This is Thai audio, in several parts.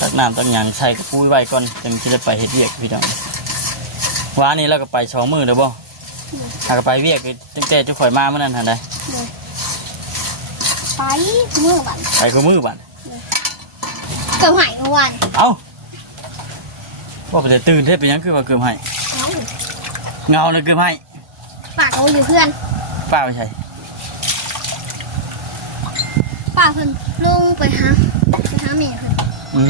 ตักน้ำตักหยางใส่กระปุ้ยไว้ก่อนจึงจะได้ไปเฮ็ดเวียกพี่น้องวานนี้เราก็ไป2 มื้อเด้อบ่หากไปเวียกตั้งแต่จุข่อยมาเมื่อนั้นทันใดไปมื้อบัดไปคือมื้อบัดเกือบหายเมื่อวานเอ้าว่าจะตื่นเทศไปยังคือว่าเกือบให้เงาเลยเกือบให้ป้าเขาอยู่เพื่อนป้าไม่ใช่ป้าเพิ่นลงไปหาแม่เพิ่น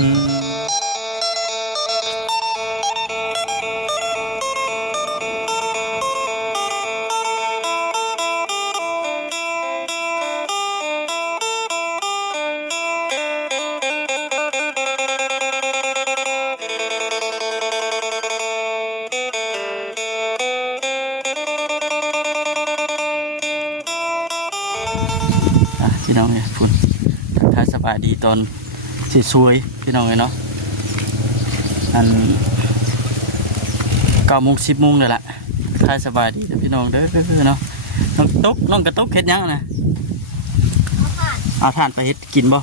พี่น้องเนี่ยคุณถ้าสบายดีตอนสวยพี่น้องเลยเนาะอัน9 โมง 10 โมงเลยแหละถ้าสบายดีพี่น้องเด้อเนาะน้องกระตุกเฮ็ดยังนะเอาทานไปเฮ็ดกินบ่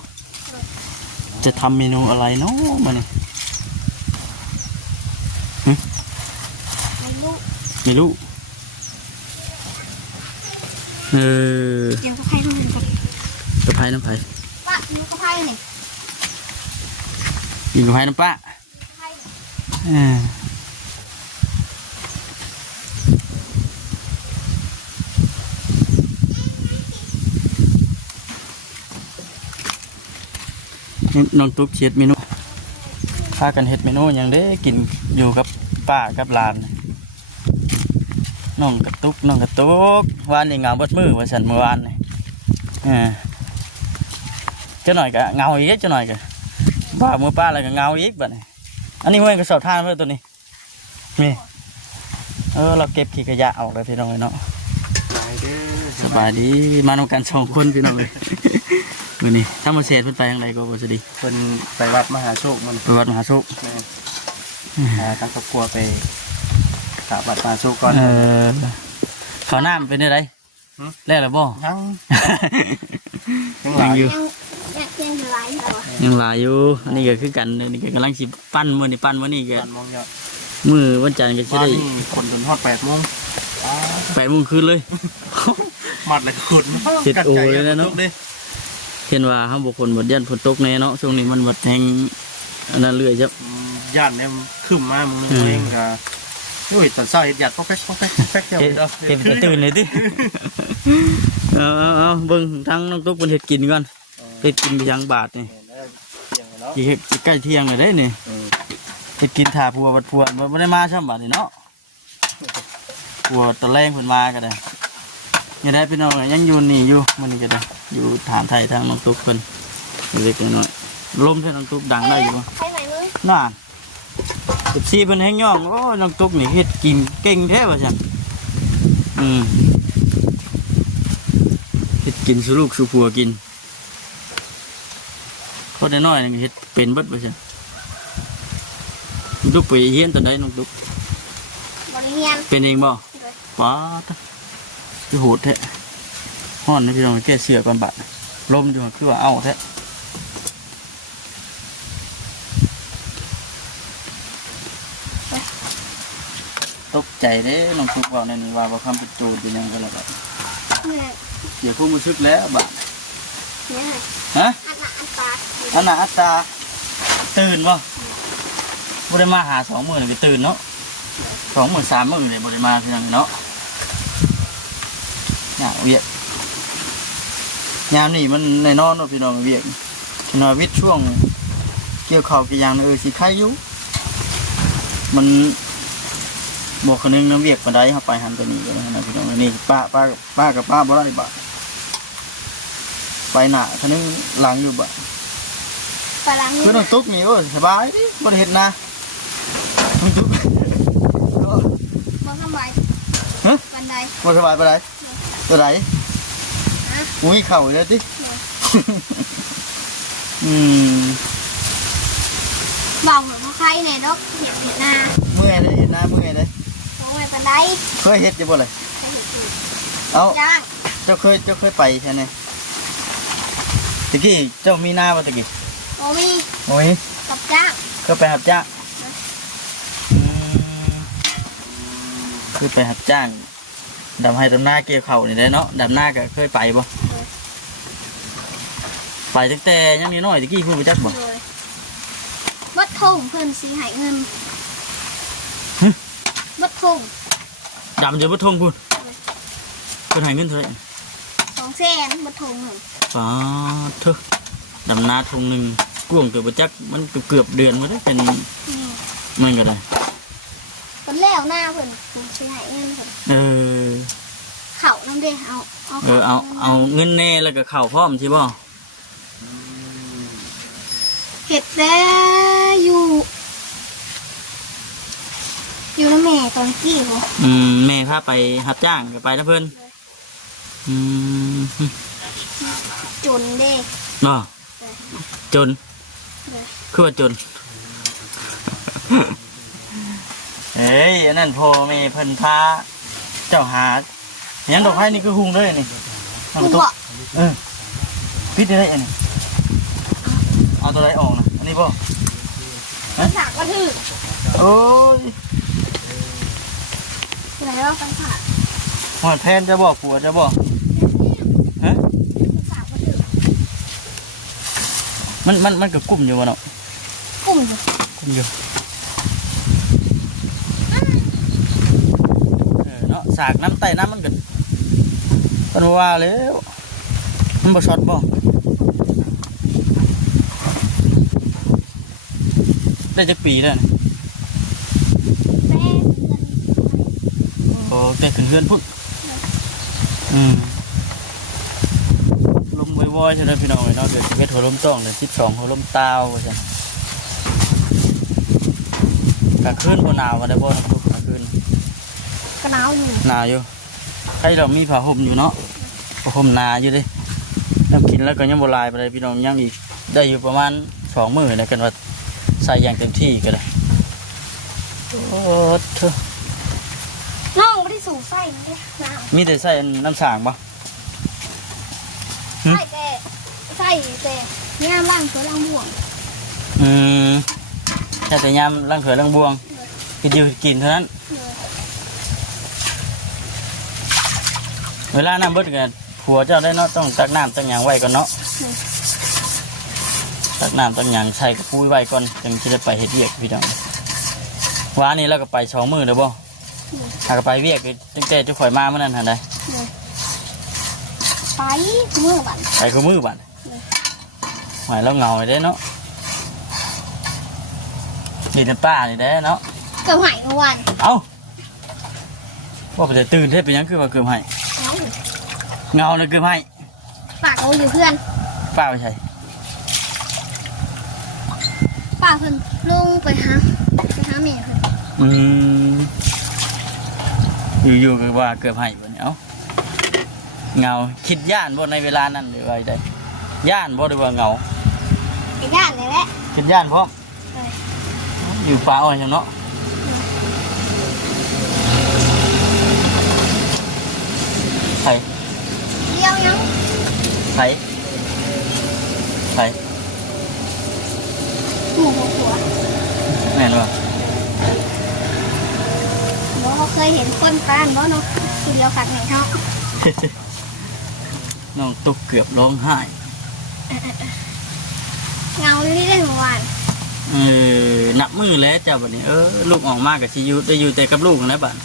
จะทำเมนูอะไรเนาะมาเนี่ยไม่รู้เดี๋ยวกระไพ่ลงกันกระไพ่น้ำไผ่ป้าดูกระไพ่นี่กินกระไพ่น้ำป้าน้องตุ๊กเช็ดเมนูพากันเฮ็ดเมนูอย่างได้กินอยู่กับป้ากับหลานน้องกระตุกวานนี่เงาเบิดมือว่าฉันเมื่อวานนี่เจ้าหน่อยก็เงาอีกเจ้าหน่อยก็บ้ามือป้าอะไรก็เงาอีกแบบนี้อันนี้มันก็สอบทานเพื่อตัวนี้นี่เราเก็บขี้ขยะออกเลยพี่น้องเลยเนาะสบายดีมานำกัน2 คนพี่น้องเลยวันนี้ถ้ามาเสร็จเพิ่นไปทางไหนก็บ่สดีเพิ่นไปวัดมหาโชคมันไปวัดมหาโชคทั้งครอบครัวไปกราบวัดมหาโชคก่อนข้าวน้ำเป็นอะไรแล้วหรือบ่ยังหลายอยู่ยังหลายอยู่อันนี้ก็คือกันนี่ก็กำลังสิปั้นมื้อนี้ปั้นมื้อนี้ก็มื้อวันจันทร์ก็สิได้คนจนฮอด8 โมง8 โมงคืนเลยมัดเลยขุดเฮ็ดโอเลยนะเนาะเห็นว่าเฮาบ่คนบ่ยันฝนตกแน่เนาะช่วงนี้มันบ่แห้งอันนั้นเรื่อยจับย่านเนี่ยคึ้มมามึงเองก็โอ้ยตอนเช้าเฮ็ดหยัดป๊อกแป๊กเจ้าเฮ็ดตื่นเลยติเอาเบิ่งทั้งน้องตุ๊กเพิ่นเฮ็ดกินก่อนเฮ็ดกินไปยังบาทนี่สิเฮ็ดใกล้เที่ยงแล้วเด้นี่เฮ็ดกินท่าผัวบัดผัวบ่ได้มาซ้ํบาดนี่เนาะผัวตะแรงเพิ่นมาก็ได้ยังได้พี่น้องยังอยู่นี่อยู่มันก็ได้อยู่ฐานไทยทางน้องตุ๊กเพิ่นเล็กน้อยลมใส่น้องตุ๊กดังได้อยู่บ่น่า14เพิ่นแฮงย่องโอ้น้องตุ๊กนี่เฮ็ดกินเก่งแท้ว่าซั่นเฮ็ดกินสู่ลูกสู่ผัวกินเขาได้น้อยนึงเฮ็ดเป็นเบิดว่าซั่นน้องตุ๊กไปเรียนตอนใดน้องตุ๊กบ่ได้เรียนเป็นเองบ่ว้าคือโหดแท้ฮ้อนนะพี่น้องแก้เสือก่อนบาดลมอยู่คือว่าเอาแท้ตกใจเด้น้องตุ๊กว่าในนี้ว่าบ่คำเป็นจูดอยู่ยังก็แล้วก็เดี๋ยวพวกมันซึกแล้วบาดฮะอันน่ะอัตตาตื่นบ่ได้มาหา2 มื้อนี่ก็ตื่นเนาะ2 มื้อ3 มื้อนี่บ่ได้มาเพียงเนาะเนี่ยเวียกยามนี่มันในนอนว่าพี่น้องเวียกพี่น้องวิทย์ช่วงเกี่ยวข้าวกี่อย่างสิไข่อยู่มันบอกคนนึงน้ำเวียกปานใดเข้าไปหันไปนี่ก็นะพี่น้องนี่ป้ากับป้าบ่ได้บ่ไปหน้าคนนึงหลังอยู่บ่ไปหลังคือน้องตุ๊กนี่โอ้สบายดิบ่ได้เฮ็ดนะน้องตุ๊กบ่สบายปานใดบ่สบายปานใดตัวไหนอุ้ยเข่าเลยดิบอกเหมือนว่าใครเนี่ยนกเห็ดนาเมื่อยเลยเห็ดนาเมื่อยเลยโอ้ยปานใดเคยเห็ดจะบ่เลยเอาเจ้าเคยไปใช่ไหมตะกี้เจ้ามีนาป่ะตะกี้โอ้ยกับจ้าง ก็ไปหับจ้างอืมคือไปหับจ้างดำให้ดำหน้าเกี่ยวเข่านี่ได้เนาะดำหน้าก็เคยไปบ่ไปตั้งแต่ยังน้อยๆตะกี้เพิ่นไปจักบ่ เลยวัดทงเพิ่นสิให้เงินวัดทง ดำจะบ่ทงพุ่นเพิ่นให้เงินเท่าไหร่ 200,000วัดทงหนึ่ง ป๋าเถอะดำนาทงหนึ่งกวงเกือบจักมันเกือบเดือนมาได้เป็นมันก็ได้ เพิ่นแล้วหน้าเพิ่นสิให้เงินเพิ่น เออ เข้านํเด้เอา เอาเงินแน่แล้วก็เข่าพร้อมใช่ป่ะ เฮ็ดแต่อยู่นำแม่ตอนกี้บ่ แม่พาไปรับจ้างก็ไปนะเพิ่นอืม จนเด้ บ่จนคือว่าจน เอ้ยอันนั้นพ่อแม่เพิ่นพาเจ้าหาหยังดอกไม้นี่คือหุงเลยนี่ กูบ่ พิษได้อันนี้เอาตัวไหนออกนะอันนี้ป่ะ ฝากว่าถือ โอ้ย ไหนว่าฝาก หอดแพนจะบอกผัวจะบอกฮะ ฝากว่าถือ มันกับกลุ่มอยู่วะเนาะ กุ้งอยู่ กลุ่มอยู่เนาะสากน้ำไตน้ำมันกันกันว่าแล้วมันบ่ช็อตบ่ได้จักปีแล้ว แป้ง โอ้แต่ขึ้นเรือนพุ่นลมวอยๆใช่ไหมพี่น้องเนาะเดี๋ยวจะเม็ดหัวลมต้องเดี๋ยว12หัวลมตาวว่าใช่กลางคืนบ่หนาวกันได้บ่กลางคืน กระหนาวอยู่ หนาวอยู่ใครเรามีผ้าห่มอยู่เนาะผ้าห่มหนาอยู่ดิน้ำกินแล้วก็ยังบ่ลายไปเลยพี่น้องยังอีกได้อยู่ประมาณ2 มื้อนะกันว่าใส่อย่างเต็มที่ก็ได้โอ้เถอะ น้องไม่ได้สูงไส้นะเด้น้ำ มีแต่ใส่น้ำสางปะ ไส้แต่เนี่ยล่างตัวล่างบ่วง แค่แต่ยามล้างเถื่อล้างบวงกินอยู่กินเท่านั้นเวลาน้ำเบิดกันผัวเจ้าได้เนาะต้องตักน้ำตักหยางไว้ก่อนเนาะตักน้ำตักหยางใส่กระปุ้ยไว้ก่อนจึงจะได้ไปเฮ็ดเวียกพี่น้องวันนี้เราก็ไป2 มื้อเด้อบ่หากไปเวียกตั้งแต่จะข่อยมาเมื่อนั้นหันใด ไปเมื่อวัน ไปคือมือบัดหมายเราเหงาเลยเด้เนาะนี่เป็นป้านี่เด้เนาะ เกือบหายเมื่อวัน เอ้าว่าไปแต่ตื่นเทพเป็นหยังคือว่าเกือบให้เงาเลยเกือบให้ ฝากเอาอยู่เพื่อน ป้าไปใช่ ป้าเพิ่นลงไปหาแม่เพิ่น อยู่ๆก็ว่าเกือบให้บ่เนี่ยเอ้าเงาคิดย่านบ่ในเวลานั้นหรือว่าใดย่านบ่หรือว่าเงา ไอ้ย่านนี่แหละ คิดย่านพร้อมอยู่ป่าอ้อยจังเนาะไผ เลี้ยวยัง ไผ หมู่หัว แม่นบ่ บ่เคยเห็นคนปานบ่เนาะคือเดียวกันนี่เฮา น้องตุกเกือบร้องไห้ เงาอยู่นี่ได้เมื่อวาน นับมือแล้วเจ้าบัดนี้ลูกออกมาก็สิอยู่ได้อยู่แต่กับลูกนะบัด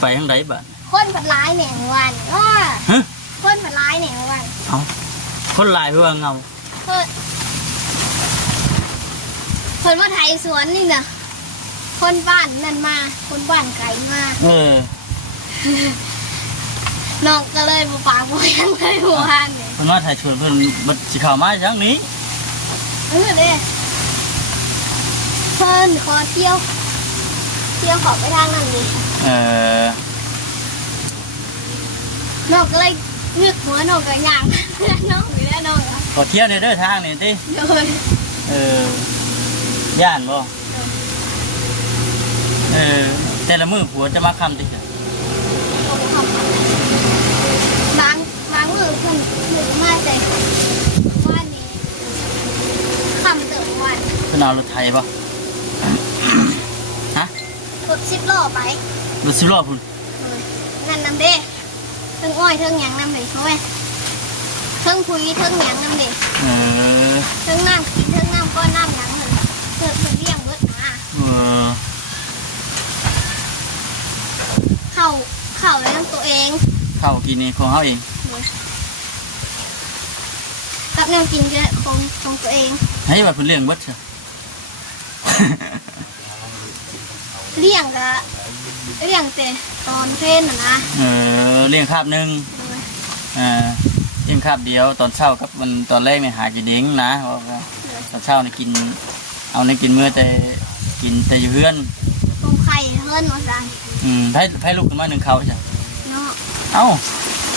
ไปทางใดบัด คนผัดร้ายเนี่ยเมื่อวานอ้อ ฮะ คนผัดร้ายเนี่ยเมื่อวาน เอาคนหลายเพื่อเงา เพิ่นมาไถสวนนี่น่ะคนบ้านนั่นมาคนบ้านไกลมา น้องก็เลยบ่ปากบ่ยังเลยเมื่อวานนี่ เพิ่นว่าถ่ายชวนเพิ่นบัดสิเข้ามาจังนี้ เด้เพิ่นขอเที่ยวขอไปทางนั้นดิ น้องก็เลยเงือกหัวน้องก็ย่างเพื่อนน้องอยู่แล้วน้องอะ ขอเที่ยวในเด้อทางนี่ติ โดย ย่านบ่แต่ละมื้อผัวจะมาคำติ เขาไปทำบางมือเพิ่นหรือมาใจว่านี้คำเติมวัน เพิ่นเอารถไถบ่ โ ถ10 ล้อไป รถ10 ล้อพุ่น เลยนั่นนำเด้เทิงอ้อยเทิงหยังนำเด้เขาไว้เทิงปุ๋ยเทิงหยังนำเด้ เออ เทิงน้ำกินเทิงน้ำก้อนน้ำหยังเลยเพื่อเลี้ยงเบิดนะ เออ เข้าเลี้ยงตัวเอง ข้าวกินนี่ของเฮาเอง เลยกับแนวกินจะของตัวเอง ให้ว่าเพิ่นเลี้ยงเบิดซะ เลี้ยงก็เลี้ยงแต่ตอนเพลนนะ เลี้ยงคาบหนึง เลย เลี้ยงคาบเดียวตอนเช้ากับมันตอนแรกเนี่ยหากินเองนะว่าตอนเช้าเนี่ยกินเอาในกินมื้อแต่กินแต่อยู่เพื่อน ต้มไข่เฮิร์นมาสั่น ให้ลูกขึ้นมา1เขาจ้ะ เนาะ เอ้า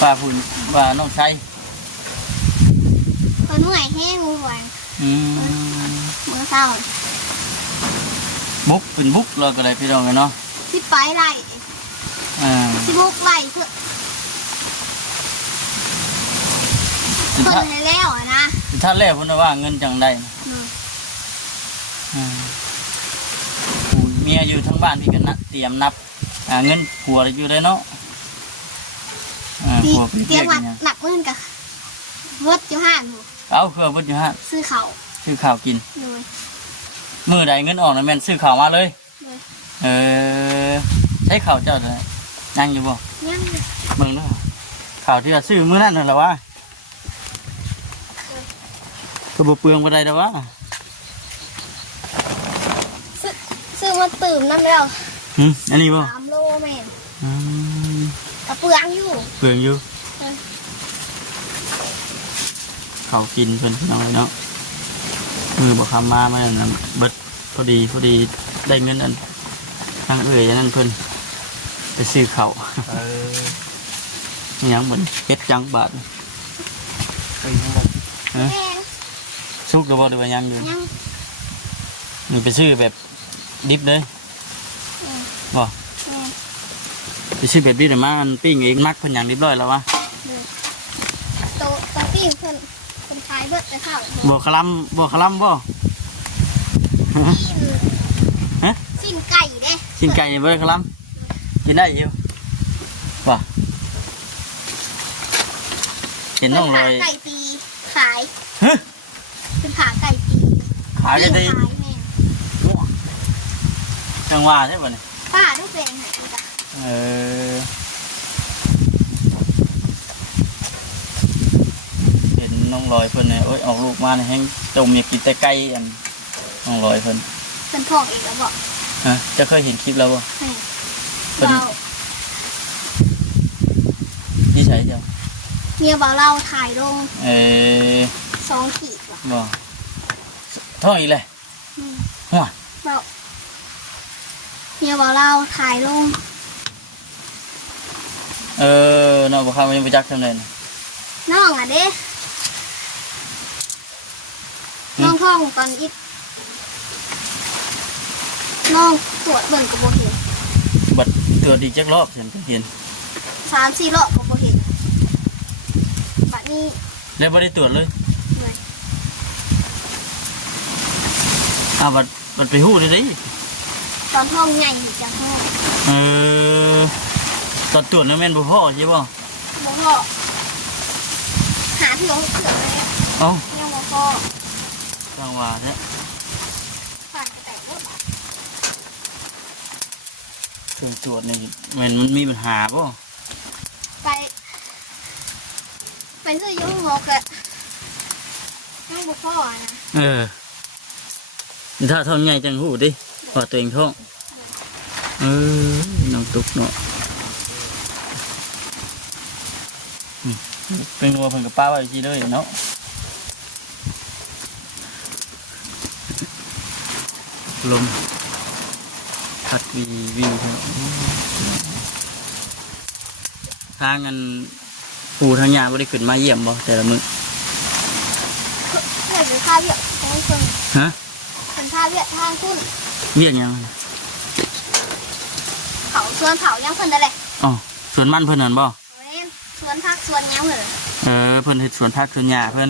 ป้าพูนว่าน้องชาย เพิ่นเมื่อยแห้งมือหวาน อืม มือเศร้า บุกเป็นบุกเราก็เลยพี่น้องกันเนาะ สิไปไล่ 16ไล่เพิ่น สุด เพิ่ ท้าย นให้แล้วอะนะ สุดท้ายแล้วเพิ่นว่าเงินจังได้นะ เนาะ ผู้เมียอยู่ทั้งบ้านพี่ก็นัดเตรียมนับเงินผัวอยู่ได้เนาะผัวไป เตรี เรี ย ย ม ก วัด เนี่ย หนักมื่นกับวดอยู่ห้านหนู เอาเครื่องพุทธอยู่ฮะ ซื้อเขา ซื้อข้าวกิน เลย มื้อใดเงินออกนะแม่นซื้อข้าวมาเลย เลย ใช้ข้าวเจ้าเลยยังอยู่บ่ ยัง เบิ่งเนาะข้าวที่ว่าซื้อมื้อนั้นนั่นแหละวะก็บ่เปลืองบ่ได้ดอกวะ ซื้อมาตื่มนั่นแล้ว อันนี้บ่ 3 โลแม่น อืม กระเปืองอยู่ เปลืองอยู่ เออ เขากินเพิ่นน้อยเนาะมือบ่คำมามันนั่นเบิดพอดีได้เงินอันทางเอื้อยอันนั้นเพิ่นไปซื้อข้าว อิหยังเหมือนเฮ็ดจังบาท แม่ง สุกหรือบ่หรือว่ายังอยู่ ยัง นี่ไปซื้อแบบดิบเลย เออ บ่ แม่ง ไปซื้อแบบดิบน่ะมาอันปิ้งเองมักเพิ่นหยังเรียบร้อยแล้ววะ เลยโตปิ้งเพิ่นขายเบิดแต่ข้าว บ่คลำบ่ ฮะ สิ้นไก่เด้ ชิ้นไก่บ่ได้คลำกินได้อยู่บ่เห็นน้องลอย ไก่ตีขาย ฮะ เป็นขาไก่ตี ขายได้ดี ขายแม่ง จังหวะใช่ป่ะเนี่ย ป้าต้องเป็นหายจ้ะ เห็นน้องลอยเพิ่นเนี่ยโอ้ยออกลูกมาเนี่ยแห้งจมอยากกินแต่ไก่อันน้องลอยเพิ่น เป็นทองอีกแล้วบอก ฮะจะเคยเห็นคลิปแล้วบ่ แม่ เพิ่น เบา ที่ใช้เดียว เมียเบาเราถ่ายลง 2 ขีดว่ะ บ่ท้องอีกเลย อืม หัว เบาเมียเบาเราถ่ายลง น้องบ่เข้ายังไปจักทำเลยนะ น้องอ่ะเด้น้องท้องตอนอิดน้องตรวจเบิ่งกับโบเห็น บัดตัวดีจักรอบฉันก็เห็น 3-4 รอบกับโบเห็นบัดนี้ แล้วบ่ได้ตรวจเลย เลย บัดไปฮู้ได้ดิ ตอนท้องใหญ่จังท้อง ตอนตรวจแล้วแม่นบ่พอใช่บ่ บ่พอหาที่ลงเสือเลย เอ้า ยังบ่พอ จังหวะเนี่ย ผ่านไปแต่ว่า เครื่องตรวจนี่มันมีปัญหาป่ะ ไปซื้อยุ่งหกอะยังบ่พอนะ ถ้าท้องใหญ่จังหูดิพอตัวเองท้องน้องตุกเนาะเป็นวัวเพิ่นกับป้าไว้ทีเลยเนาะลมพัดวีทางกันปู่ทางยาบ่ได้ขึ้นมาเยี่ยมบ่แต่ละมื้อ เพื่อนเป็นข้าเวียดทางคุณ ฮะ เป็นข้าเวียดทางคุณ เรียกยัง เขาสวนเขายังเพิ่นได้เลย อ๋อสวนมันเพิ่นนั่นบ่ เว้นสวนผักสวนยังเหรอ เพิ่นเฮ็ดสวนผักสวนหญ้าเพิ่น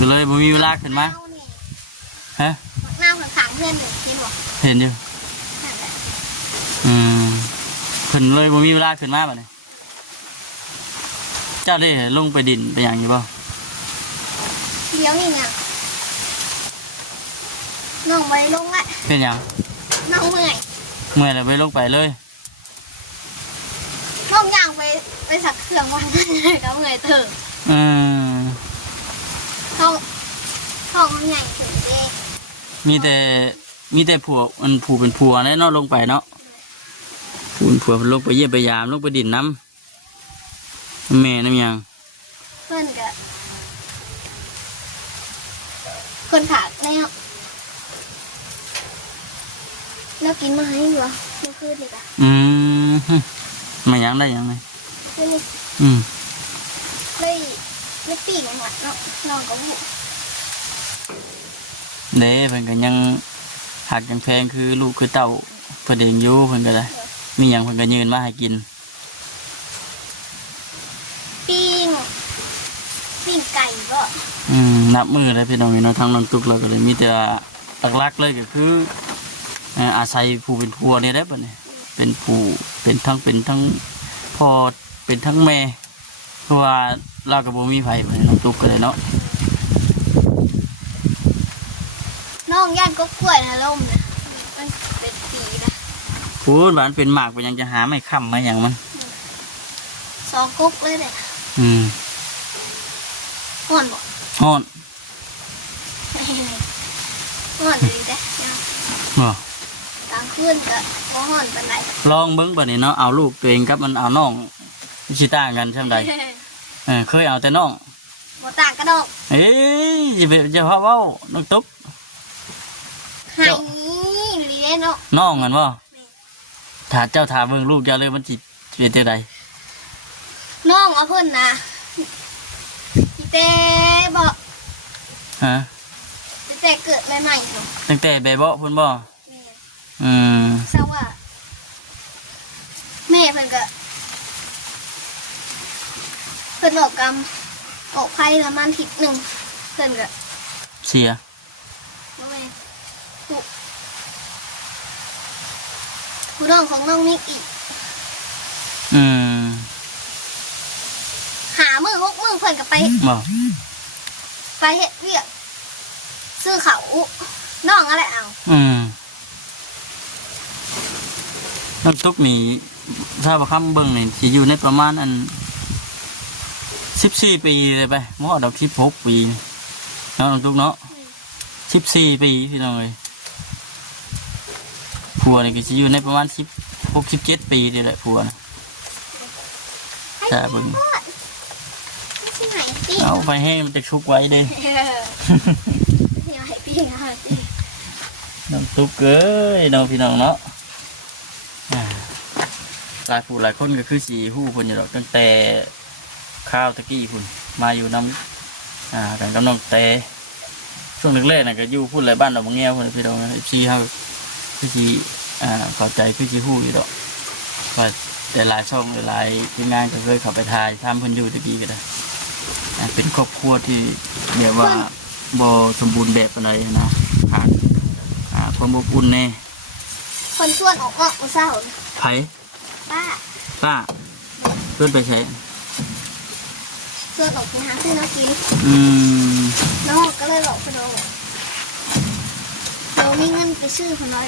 ก็เลยบ่มีเวลาขึ้นมา ฮะ หน้าเพิ่นขางเพื่อนอยู่เห็นบ่ เห็นอยู่ นั่นแหละ เพิ่นเลยบ่มีเวลาขึ้นมาบัดนี้เจ้าได้ลงไปดินไปหยังอยู่บ่ เดี๋ยวนี่เนี่ยน้องไปลงละ เป็นหยัง น้องเมื่อย เมื่อยแล้วไปลงไปเลย น้องย่างไปสักเครื่องวันก็เมื่อยเถอะ อืม ท้องมันใหญ่ถึงเด้ มีแต่ผัวมันผูเป็นผัวแน่เนาะลงไปเนาะผูเป็นผัวเพิ่นลงไปเยี่ยมไปยามลงไปดินน้ำแม่น้ำหยัง เพื่อนก็คนขาดแล้วกินมาให้เหรอเมื่อคืนนี่กะ มาหยังได้หยังไง คืนนี้ อืม เลยไม่ปีกมันหมดเนาะน้องก็บุก เด้เพิ่นก็ยังหักยังแพงคือลูกคือเต้าเพิ่นเองอยู่เพิ่นก็ได้มีหยังเพิ่นก็ยืนมาให้กิน ปิ้งไก่ก็ นับมือเลยพี่น้องเนาะทางน้องตุกเราก็เลยมีแต่หลักๆเลยก็คืออาศัยผู้เป็นผัวนี่แหละบัดนี้เป็นผู้เป็นทั้งพ่อเป็นทั้งแม่เพราะว่าเราก็บ่มีไผบัดนี้น้องตุกก็เลยเนาะ น้องย่านก็กล้วยนะล่มนะมันเป็นปีนะ พูดว่ามันเป็นหมากเป็นหยังจะหาไม่ค้ำมาหยังมัน สองกุ๊กเลยเลย ห่อนบอก ฮ้อน ห่อนเลยจ้ะ บ่ กลางคืนก็บ่ห่อนปานใด ลองเบิ่งบัดนี้เนาะเอาลูกตัวเองกับมันเอาน้องสิต่างกันจังใดเคยเอาแต่น้อง บ่ต่างกระดอก เอ้ยอย่าพาเว้าน้องตุ๊ก หายลีเนาะ น้องกันบ่ถ้าเจ้าถามเบิ่งลูกเจ้าเลยมันสิเป็นจังได น้องเอาเพิ่นนะอีเต้บอก ฮะ อีเต้เกิดใหม่ๆเนาะ ตั้งแต่แบบเบาะพุ่นบ่ เศร้าว่าแม่เพิ่นก็เพิ่นออกกรรมออกไข่ละมันทิศหนึ่งเพิ่นก็ เสีย บ่แม่นผู้น้องของน้องนิกอีกหามือ6 มือเพิ่นก็ไป บ่ ไปเฮ็ดเวียกซื้อเขาน้องอะไรเอา น้องตุ๊กนี่ถ้าว่าคำเบิ่งนี่สิอยู่ในประมาณอัน14 ปีเลยไปบ่ดอก16 ปีเนาะน้องตุ๊กเนาะ14 ปีพี่น้องเอ้ยผัวนี่ก็สิอยู่ในประมาณ16 17 ปีนี่แหละผัวนะแต่เบิ่ง ไม่ใช่ไหนปี เอาไฟแห้งมันจะชุกไว้เด้ อย่าให้ปีนะ น้องตุ๊กเอ้ยน้องพี่น้องเนาะหลายผู้หลายคนก็คือสีหู้คนอยู่ดอกตั้งแต่ข้าวตะกี้พุ่นมาอยู่น้ำกันกับน้องแต่ช่วงแรกๆน่ะก็อยู่พูดหลายบ้านดอกบางแง่คนพี่น้องพี่เขาคือสีเข้าใจคือสีหู้อยู่ดอกก็แต่หลายช่องหลายทีมงานก็เคยเข้าไปถ่ายทำเพิ่นอยู่ตะกี้ก็ได้เป็นครอบครัวที่เรียกว่าบ่สมบูรณ์แบบอะไรนะความอบอุ่นแน่ คนส่วนออกอุตส่าห์ ไผ ป้า เพื่อนไปใช้ ส่วนออกกินหาซื้อน้ำกิน น้องก็เลยบอกคุณน้องเรามีเงินไปซื้อคนน้อย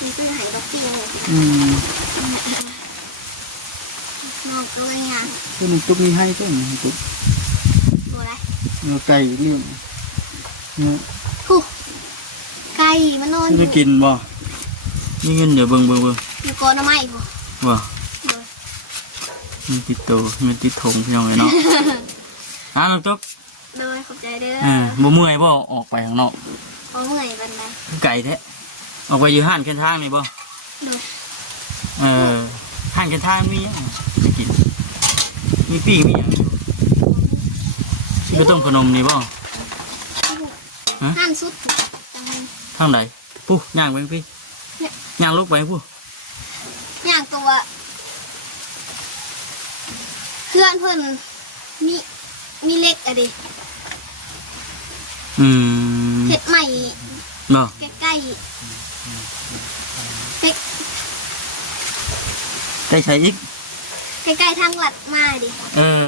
มีซื้อหายดอกเบี้ยน้องก็เลยงาน ก็มันตุ๊กมีให้ก็มันตุ๊ก บัวอะไร เนื้อไก่เรื่องเนื้อ ไก่มันนอน ไม่กินบ่นี่เงินเดี๋ยวเบิ่ง อยู่ก่อนน้ำไม้บ่ บ่เงินติดตัวเงินติดถงพี่น้องเลยเนาะน้องตุ๊ก เลยขอบใจเด้อ บ่เมื่อยบ่ออกไปข้างนอก เพราะเมื่อยบันได ไก่แท้ออกไปอยู่ห้านแค่ทางนี่บ่ห้านแค่ทางมีหยังจะกินมีปิ้งมีหยังก็ต้มขนมนี่บ่ ห้านสุด ทางไหนปุ๊ย่างไปพี่ย่างลูกไปปุ๊ อย่างตัวเพื่อนเพิ่นมีเล็กอะดิเห็ดใหม่ เนาะ ใกล้ๆเป็ก ใกล้ใช้อีก ใกล้ๆทางหลัดมาดิ เออ